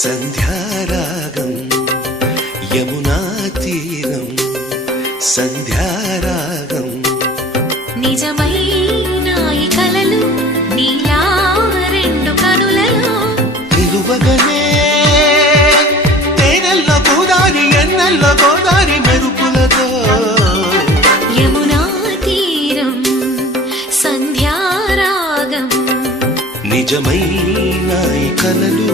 సంధ్యారాగం యమునా తీరం సంధ్యారాగం నిజమైన ఈ కలలు నీలా రెండు కనులలో నిలువగనే తేనెల్లో గోదారి ఎన్నెల్లో గోదారి మెరుపులతో యమునా తీరం సంధ్యారాగం నిజమైన ఈ కలలు